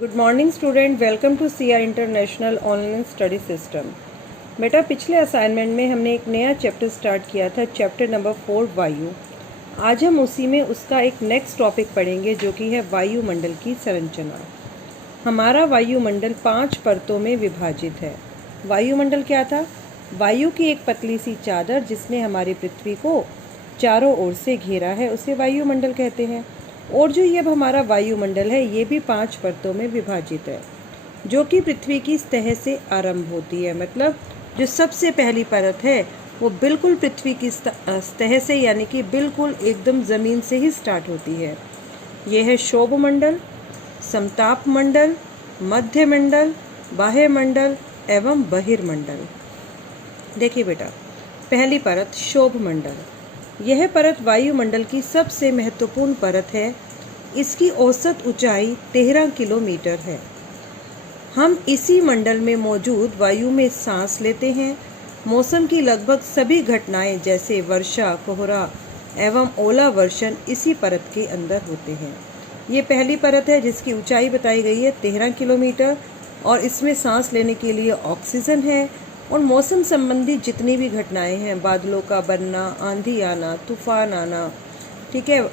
Good morning student, welcome to CR international online study system. बेटा, पिछले assignment में हमने एक नया चैप्टर स्टार्ट किया था, चैप्टर नंबर 4 वायु। आज हम उसी में उसका एक नेक्स्ट टॉपिक पढ़ेंगे जो कि है वायुमंडल की संरचना। हमारा वायुमंडल 5 परतों में विभाजित है। वायुमंडल क्या था? वायु की एक पतली सी चादर जिसने हमारी पृथ्वी को चारों ओर से घेरा है, उसे वायुमंडल कहते हैं। और जो ये अब हमारा वायुमंडल है, ये भी 5 परतों में विभाजित है, जो कि पृथ्वी की सतह से आरंभ होती है। मतलब जो सबसे पहली परत है वो बिल्कुल पृथ्वी की सतह से, यानी कि बिल्कुल एकदम ज़मीन से ही स्टार्ट होती है। ये है शोभमंडल, समताप मंडल, मध्य मंडल, बाह्य मंडल एवं बहिर्मंडल। देखिए बेटा, पहली परत शोभमंडल। यह परत वायुमंडल की सबसे महत्वपूर्ण परत है। इसकी औसत ऊंचाई 13 किलोमीटर है। हम इसी मंडल में मौजूद वायु में सांस लेते हैं। मौसम की लगभग सभी घटनाएं जैसे वर्षा, कोहरा एवं ओलावर्षण इसी परत के अंदर होते हैं। ये पहली परत है जिसकी ऊंचाई बताई गई है 13 किलोमीटर, और इसमें सांस लेने के लिए ऑक्सीजन है। और मौसम संबंधी जितनी भी घटनाएं हैं, बादलों का बनना, आंधी आना, तूफान आना, ठीक है,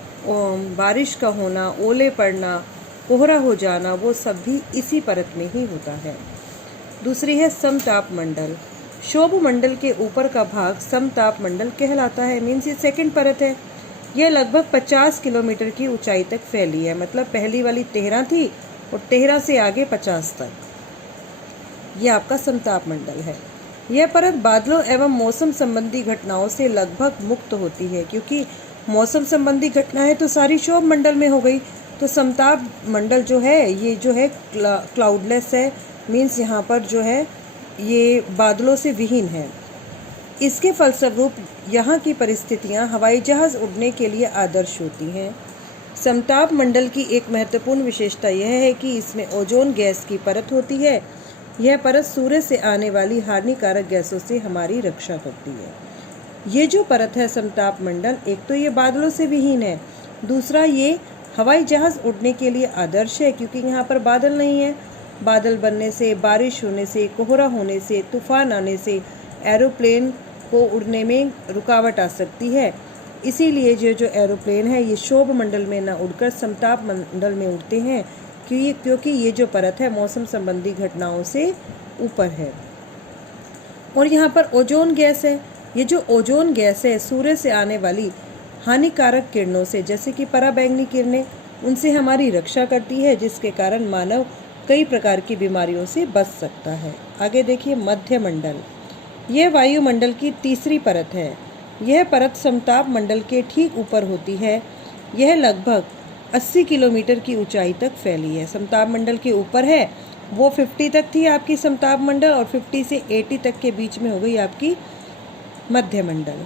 बारिश का होना, ओले पड़ना, कोहरा हो जाना, वो सब भी इसी परत में ही होता है। दूसरी है समताप मंडल। शोभ मंडल के ऊपर का भाग समताप मंडल कहलाता है। मीन्स ये सेकंड परत है। यह लगभग 50 किलोमीटर की ऊंचाई तक फैली है। मतलब पहली वाली 13 थी और 13 से आगे 50 तक। यह आपका समताप मंडल है। यह परत बादलों एवं मौसम संबंधी घटनाओं से लगभग मुक्त होती है, क्योंकि मौसम संबंधी घटनाएं तो सारी शोभ मंडल में हो गई। तो समताप मंडल जो है, ये जो है क्लाउडलेस है। मीन्स यहाँ पर जो है ये बादलों से विहीन है। इसके फलस्वरूप यहाँ की परिस्थितियाँ हवाई जहाज़ उड़ने के लिए आदर्श होती हैं। समताप मंडल की एक महत्वपूर्ण विशेषता यह है कि इसमें ओजोन गैस की परत होती है। यह परत सूर्य से आने वाली हानिकारक गैसों से हमारी रक्षा करती है। ये जो परत है समताप मंडल, एक तो ये बादलों से विहीन है, दूसरा ये हवाई जहाज़ उड़ने के लिए आदर्श है, क्योंकि यहाँ पर बादल नहीं है। बादल बनने से, बारिश होने से, कोहरा होने से, तूफान आने से एरोप्लेन को उड़ने में रुकावट आ सकती है। इसीलिए जो एरोप्लेन है ये शोभ मंडल में ना उड़कर समताप मंडल में उड़ते हैं, क्योंकि ये जो परत है मौसम संबंधी घटनाओं से ऊपर है। और यहाँ पर ओजोन गैस है। ये जो ओजोन गैस है सूर्य से आने वाली हानिकारक किरणों से, जैसे कि पराबैंगनी किरणें, उनसे हमारी रक्षा करती है, जिसके कारण मानव कई प्रकार की बीमारियों से बच सकता है। आगे देखिए मध्य मंडल। यह वायुमंडल की तीसरी परत है। यह परत समताप मंडल के ठीक ऊपर होती है। यह लगभग 80 किलोमीटर की ऊंचाई तक फैली है। समताप मंडल के ऊपर है, वो 50 तक थी आपकी समताप मंडल, और 50 से 80 तक के बीच में हो गई आपकी मध्य मंडल।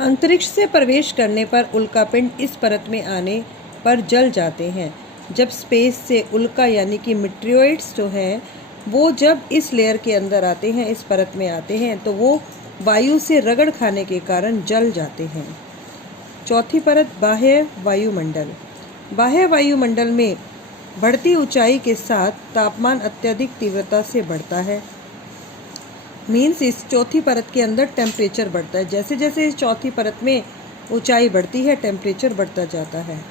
अंतरिक्ष से प्रवेश करने पर उल्कापिंड इस परत में आने पर जल जाते हैं। जब स्पेस से उल्का यानी कि मीटेरोइड्स जो हैं वो जब इस लेयर के अंदर आते हैं, इस परत में आते हैं, तो वो वायु से रगड़ खाने के कारण जल जाते हैं। चौथी परत बाह्य वायुमंडल। बाह्य वायुमंडल में बढ़ती ऊंचाई के साथ तापमान अत्यधिक तीव्रता से बढ़ता है। मीन्स इस चौथी परत के अंदर टेम्परेचर बढ़ता है। जैसे जैसे इस चौथी परत में ऊंचाई बढ़ती है, टेम्परेचर बढ़ता जाता है।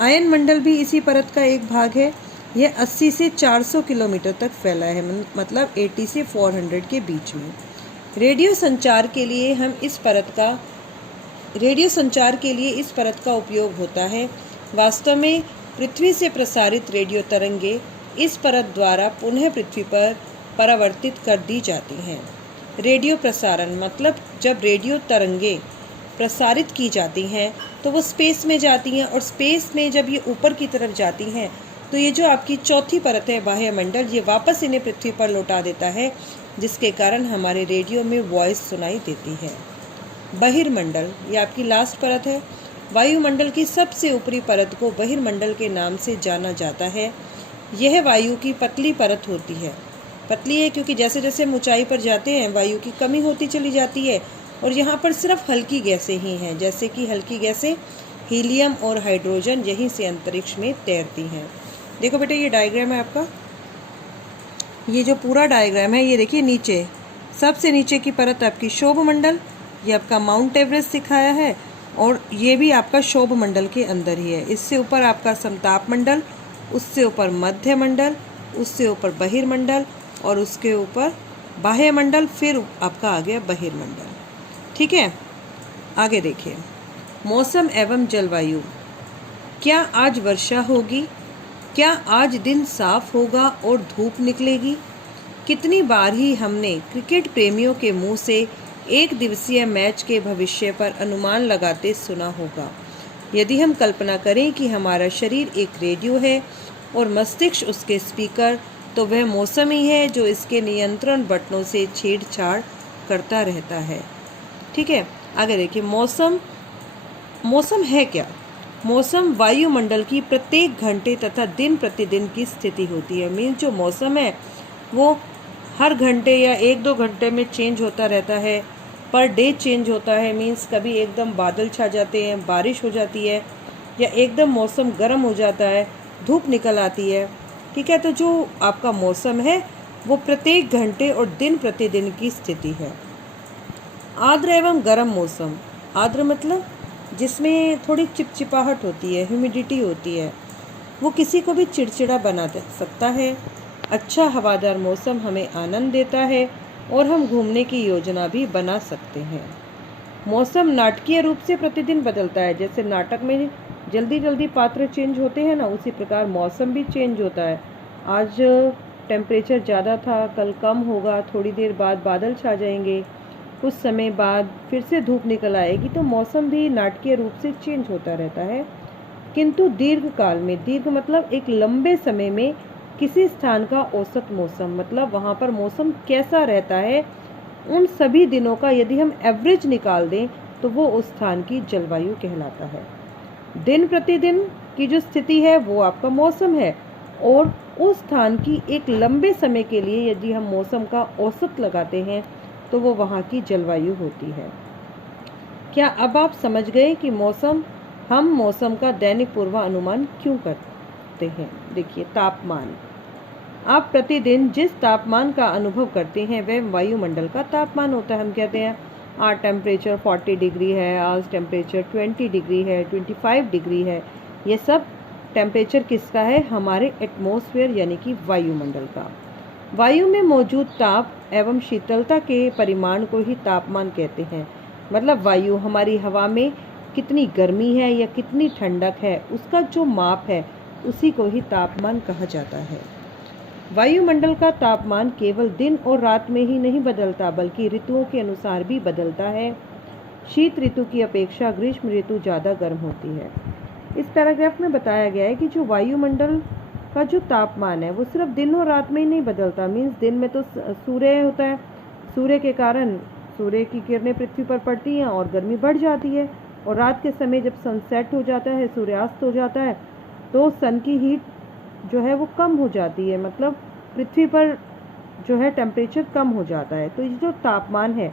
आयन मंडल भी इसी परत का एक भाग है। यह 80 से 400 किलोमीटर तक फैला है, मतलब 80 से 400 के बीच में। रेडियो संचार के लिए इस परत का उपयोग होता है। वास्तव में पृथ्वी से प्रसारित रेडियो तरंगे इस परत द्वारा पुनः पृथ्वी पर परावर्तित कर दी जाती हैं। रेडियो प्रसारण मतलब जब रेडियो तरंगे प्रसारित की जाती हैं तो वो स्पेस में जाती हैं, और स्पेस में जब ये ऊपर की तरफ जाती हैं तो ये जो आपकी चौथी परत है बाह्य मंडल, ये वापस इन्हें पृथ्वी पर लौटा देता है, जिसके कारण हमारे रेडियो में वॉइस सुनाई देती है। बहिर्मंडल, ये आपकी लास्ट परत है। वायुमंडल की सबसे ऊपरी परत को बहिर्मंडल के नाम से जाना जाता है। यह वायु की पतली परत होती है। पतली है क्योंकि जैसे जैसे हम ऊंचाई पर जाते हैं वायु की कमी होती चली जाती है, और यहाँ पर सिर्फ हल्की गैसें ही हैं, जैसे कि हल्की गैसें हीलियम और हाइड्रोजन यहीं से अंतरिक्ष में तैरती हैं। देखो बेटा ये डायग्राम है आपका, ये जो पूरा डायग्राम है ये देखिए नीचे सबसे नीचे की परत आपकी शोभ मंडल, ये आपका माउंट एवरेस्ट दिखाया है और ये भी आपका शोभ मंडल के अंदर ही है। इससे ऊपर आपका समताप मंडल, उससे ऊपर मध्य मंडल, उससे ऊपर बहिर्मंडल और उसके ऊपर बाह्य मंडल, फिर आपका आ गया बहिर्मंडल। ठीक है, आगे देखिए मौसम एवं जलवायु। क्या आज वर्षा होगी? क्या आज दिन साफ होगा और धूप निकलेगी? कितनी बार ही हमने क्रिकेट प्रेमियों के मुंह से एक दिवसीय मैच के भविष्य पर अनुमान लगाते सुना होगा। यदि हम कल्पना करें कि हमारा शरीर एक रेडियो है और मस्तिष्क उसके स्पीकर, तो वह मौसम ही है जो इसके नियंत्रण बटनों से छेड़छाड़ करता रहता है। ठीक है, आगे देखिए मौसम है क्या? मौसम वायुमंडल की प्रत्येक घंटे तथा दिन प्रतिदिन की स्थिति होती है। मीन्स जो मौसम है वो हर घंटे या 1-2 घंटे में चेंज होता रहता है, पर डे चेंज होता है। मीन्स कभी एकदम बादल छा जाते हैं, बारिश हो जाती है, या एकदम मौसम गर्म हो जाता है, धूप निकल आती है। ठीक है, तो जो आपका मौसम है वो प्रत्येक घंटे और दिन प्रतिदिन की स्थिति है। आर्द्र एवं गर्म मौसम। आर्द्र मतलब जिसमें थोड़ी चिपचिपाहट होती है, ह्यूमिडिटी होती है, वो किसी को भी चिड़चिड़ा बना सकता है। अच्छा हवादार मौसम हमें आनंद देता है और हम घूमने की योजना भी बना सकते हैं। मौसम नाटकीय रूप से प्रतिदिन बदलता है। जैसे नाटक में जल्दी जल्दी पात्र चेंज होते हैं ना, उसी प्रकार मौसम भी चेंज होता है। आज टेम्परेचर ज़्यादा था, कल कम होगा, थोड़ी देर बाद बादल छा जाएंगे, कुछ समय बाद फिर से धूप निकल आएगी। तो मौसम भी नाटकीय रूप से चेंज होता रहता है। किंतु दीर्घ काल में, दीर्घ मतलब एक लंबे समय में किसी स्थान का औसत मौसम, मतलब वहाँ पर मौसम कैसा रहता है, उन सभी दिनों का यदि हम एवरेज निकाल दें तो वो उस स्थान की जलवायु कहलाता है। दिन प्रतिदिन की जो स्थिति है वो आपका मौसम है, और उस स्थान की एक लंबे समय के लिए यदि हम मौसम का औसत लगाते हैं तो वो वहाँ की जलवायु होती है। क्या अब आप समझ गए कि हम मौसम का दैनिक पूर्वानुमान क्यों करते हैं? देखिए तापमान। आप प्रतिदिन जिस तापमान का अनुभव करते हैं वह वायुमंडल का तापमान होता है। हम कहते हैं आज टेम्परेचर 40 डिग्री है, आज टेम्परेचर 20 डिग्री है, 25 डिग्री है। ये सब टेम्परेचर किसका है? हमारे एटमॉस्फेयर यानी कि वायुमंडल का। वायु में मौजूद ताप एवं शीतलता के परिमाण को ही तापमान कहते हैं। मतलब वायु, हमारी हवा में कितनी गर्मी है या कितनी ठंडक है, उसका जो माप है उसी को ही तापमान कहा जाता है। वायुमंडल का तापमान केवल दिन और रात में ही नहीं बदलता, बल्कि ऋतुओं के अनुसार भी बदलता है। शीत ऋतु की अपेक्षा ग्रीष्म ऋतु ज़्यादा गर्म होती है। इस पैराग्राफ में बताया गया है कि जो वायुमंडल का जो तापमान है वो सिर्फ दिन और रात में ही नहीं बदलता। मीन्स दिन में तो सूर्य होता है, सूर्य के कारण सूर्य की किरणें पृथ्वी पर पड़ती हैं और गर्मी बढ़ जाती है, और रात के समय जब सनसेट हो जाता है, सूर्यास्त हो जाता है, तो सन की हीट जो है वो कम हो जाती है। मतलब पृथ्वी पर जो है टेम्परेचर कम हो जाता है। तो ये जो तापमान है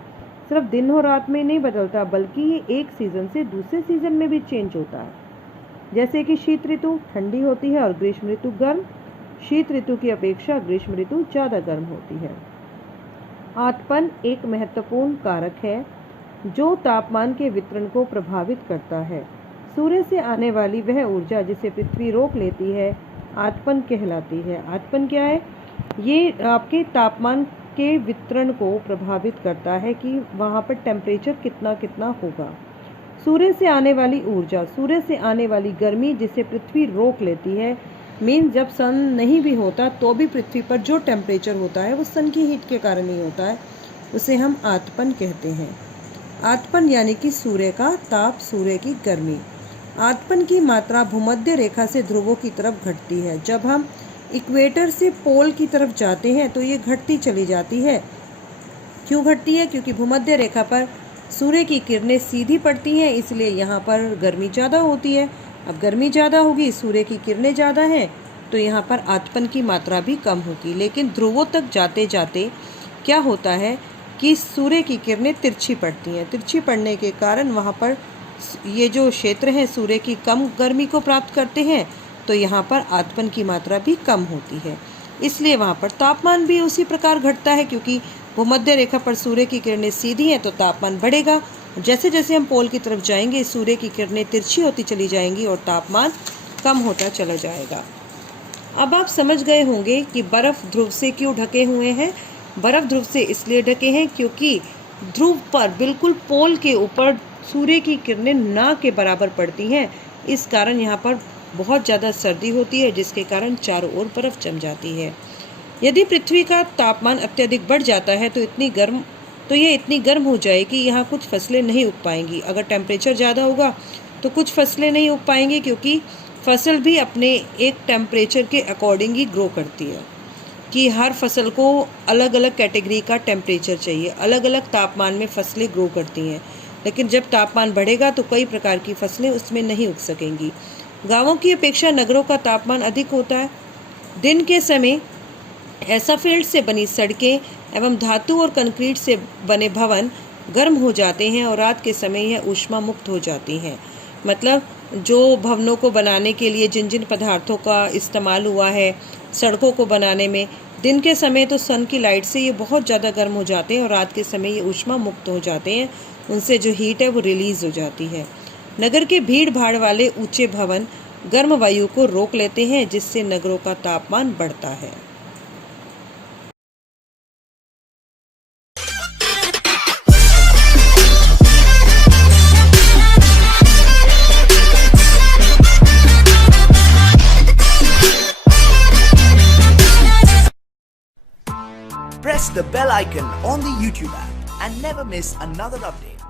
सिर्फ दिन और रात में नहीं बदलता, बल्कि ये एक सीज़न से दूसरे सीज़न में भी चेंज होता है। जैसे कि शीत ऋतु ठंडी होती है और ग्रीष्म ऋतु गर्म। शीत ऋतु की अपेक्षा ग्रीष्म ऋतु ज़्यादा गर्म होती है। आतपन एक महत्वपूर्ण कारक है जो तापमान के वितरण को प्रभावित करता है। सूर्य से आने वाली वह ऊर्जा जिसे पृथ्वी रोक लेती है आतपन कहलाती है। आतपन क्या है? ये आपके तापमान के वितरण को प्रभावित करता है कि वहाँ पर टेम्परेचर कितना कितना होगा। सूर्य से आने वाली ऊर्जा, सूर्य से आने वाली गर्मी जिसे पृथ्वी रोक लेती है। मीन जब सन नहीं भी होता तो भी पृथ्वी पर जो टेम्परेचर होता है वो सन की हीट के कारण ही होता है, उसे हम आतपन कहते हैं। आतपन यानी कि सूर्य का ताप, सूर्य की गर्मी। आतपन की मात्रा भूमध्य रेखा से ध्रुवों की तरफ घटती है। जब हम इक्वेटर से पोल की तरफ जाते हैं तो ये घटती चली जाती है। क्यों घटती है? क्योंकि भूमध्य रेखा पर सूर्य की किरणें सीधी पड़ती हैं, इसलिए यहाँ पर गर्मी ज़्यादा होती है। अब गर्मी ज़्यादा होगी, सूर्य की किरणें ज़्यादा हैं, तो यहाँ पर आतपन की मात्रा भी कम होगी। लेकिन ध्रुवों तक जाते जाते क्या होता है कि सूर्य की किरणें तिरछी पड़ती हैं। तिरछी पड़ने के कारण वहाँ पर ये जो क्षेत्र हैं सूर्य की कम गर्मी को प्राप्त करते हैं, तो यहाँ पर आतपन की मात्रा भी कम होती है, इसलिए वहाँ पर तापमान भी उसी प्रकार घटता है। क्योंकि भूमध्य रेखा पर सूर्य की किरणें सीधी हैं तो तापमान बढ़ेगा। जैसे जैसे हम पोल की तरफ जाएंगे सूर्य की किरणें तिरछी होती चली जाएंगी और तापमान कम होता चला जाएगा। अब आप समझ गए होंगे कि बर्फ़ ध्रुव से क्यों ढके हुए हैं। बर्फ़ ध्रुव से इसलिए ढके हैं क्योंकि ध्रुव पर बिल्कुल पोल के ऊपर सूर्य की किरणें ना के बराबर पड़ती हैं। इस कारण यहाँ पर बहुत ज़्यादा सर्दी होती है, जिसके कारण चारों ओर बर्फ़ जम जाती है। यदि पृथ्वी का तापमान अत्यधिक बढ़ जाता है तो यह इतनी गर्म हो जाए कि यहाँ कुछ फसलें नहीं उग पाएंगी। अगर टेम्परेचर ज़्यादा होगा तो कुछ फसलें नहीं उग पाएंगी, क्योंकि फसल भी अपने एक टेम्परेचर के अकॉर्डिंग ही ग्रो करती है कि हर फसल को अलग अलग कैटेगरी का टेम्परेचर चाहिए, अलग अलग तापमान में फसलें ग्रो करती हैं। लेकिन जब तापमान बढ़ेगा तो कई प्रकार की फसलें उसमें नहीं उग सकेंगी। गांवों की अपेक्षा नगरों का तापमान अधिक होता है। दिन के समय एस्फाल्ट से बनी सड़कें एवं धातु और कंक्रीट से बने भवन गर्म हो जाते हैं और रात के समय यह ऊष्मा मुक्त हो जाती हैं। मतलब जो भवनों को बनाने के लिए जिन जिन पदार्थों का इस्तेमाल हुआ है सड़कों को बनाने में, दिन के समय तो सन की लाइट से ये बहुत ज़्यादा गर्म हो जाते हैं और रात के समय ये ऊष्मा मुक्त हो जाते हैं। उनसे जो हीट है वो रिलीज़ हो जाती है। नगर के भीड़ भाड़ वाले ऊंचे भवन गर्म वायु को रोक लेते हैं, जिससे नगरों का तापमान बढ़ता है। Press the bell icon on the YouTube app and never miss another update.